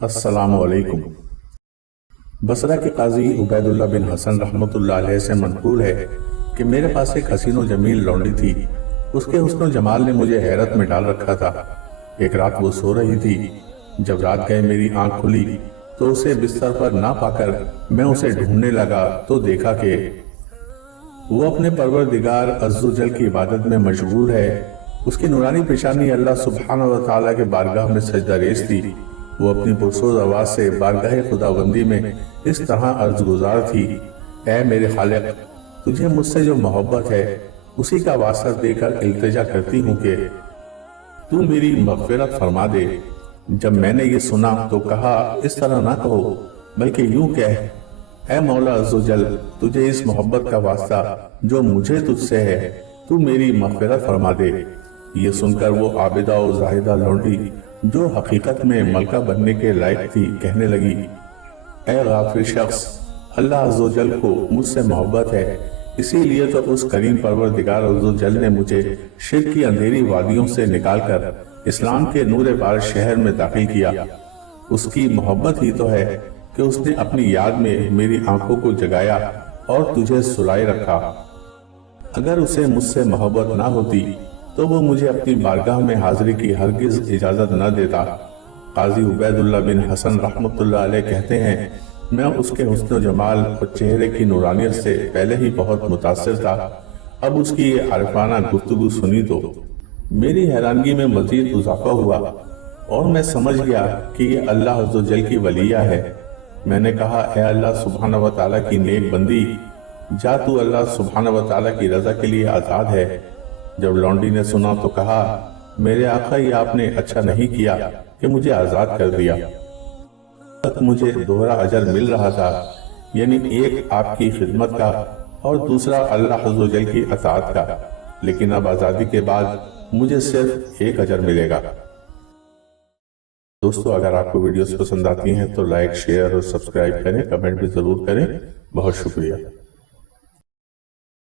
السلام علیکم۔ بصرہ کے قاضی عبیداللہ بن حسن رحمۃ اللہ علیہ سے منقول ہے کہ میرے پاس ایک حسین و جمیل لونڈی تھی۔ اس کے حسن و جمال نے مجھے حیرت میں ڈال رکھا تھا۔ ایک رات وہ سو رہی تھی۔ جب رات گئے میری آنکھ کھلی تو اسے بستر پر نہ پا کر میں اسے ڈھونڈنے لگا تو دیکھا کہ وہ اپنے پروردگار عز و جل کی عبادت میں مشغول ہے۔ اس کی نورانی پیشانی اللہ سبحانہ و تعالیٰ کے بارگاہ میں سجدہ ریز تھی۔ وہ اپنی پرسوز آواز سے بارگاہ خداوندی میں اس طرح عرض گزار تھی: اے میرے خالق، تجھے مجھ سے جو محبت ہے اسی کا واسطہ دے کر التجا کرتی ہوں کہ تو میری مغفرت فرما دے۔ جب میں نے یہ سنا تو کہا، اس طرح نہ کہو بلکہ یوں کہہ: اے مولا عز و جل، تجھے اس محبت کا واسطہ جو مجھے تجھ سے ہے تو میری مغفرت فرما دے۔ یہ سن کر وہ عابدہ و زاہدہ لونڈی جو حقیقت میں ملکہ بننے کے لائق تھی کہنے لگی: اے غافر شخص، اللہ عز و جل کو مجھ سے محبت ہے، اسی لیے تو اس کریم پروردگار عز و جل نے مجھے شرک کی اندھیری وادیوں سے نکال کر اسلام کے نور بار شہر میں داخل کیا۔ اس کی محبت ہی تو ہے کہ اس نے اپنی یاد میں میری آنکھوں کو جگایا اور تجھے سلائے رکھا۔ اگر اسے مجھ سے محبت نہ ہوتی تو وہ مجھے اپنی بارگاہ میں حاضری کی ہرگز اجازت نہ دیتا۔ قاضی عبیداللہ بن حسن رحمۃ اللہ علیہ کہتے ہیں، میں اس کے حسن و جمال اور چہرے کی نورانیت سے پہلے ہی بہت متاثر تھا۔ اب اس کی یہ عارفانہ گفتگو سنی تو میری حیرانگی میں مزید اضافہ ہوا اور میں سمجھ گیا کہ یہ اللہ عز و جل کی ولیہ ہے۔ میں نے کہا، اے اللہ سبحانہ و تعالیٰ کی نیک بندی، جا تو اللہ سبحانہ و تعالیٰ کی رضا کے لیے آزاد ہے۔ جب لونڈی نے سنا تو کہا، میرے آقا، یہ آپ نے اچھا نہیں کیا کہ مجھے آزاد کر دیا۔ مجھے دوہرا اجر مل رہا تھا، یعنی ایک آپ کی خدمت کا اور دوسرا اللہ عز و جل کی اطاعت کا، لیکن اب آزادی کے بعد مجھے صرف ایک اجر ملے گا۔ دوستو، اگر آپ کو ویڈیوز پسند آتی ہیں تو لائک، شیئر اور سبسکرائب کریں، کمنٹ بھی ضرور کریں۔ بہت شکریہ۔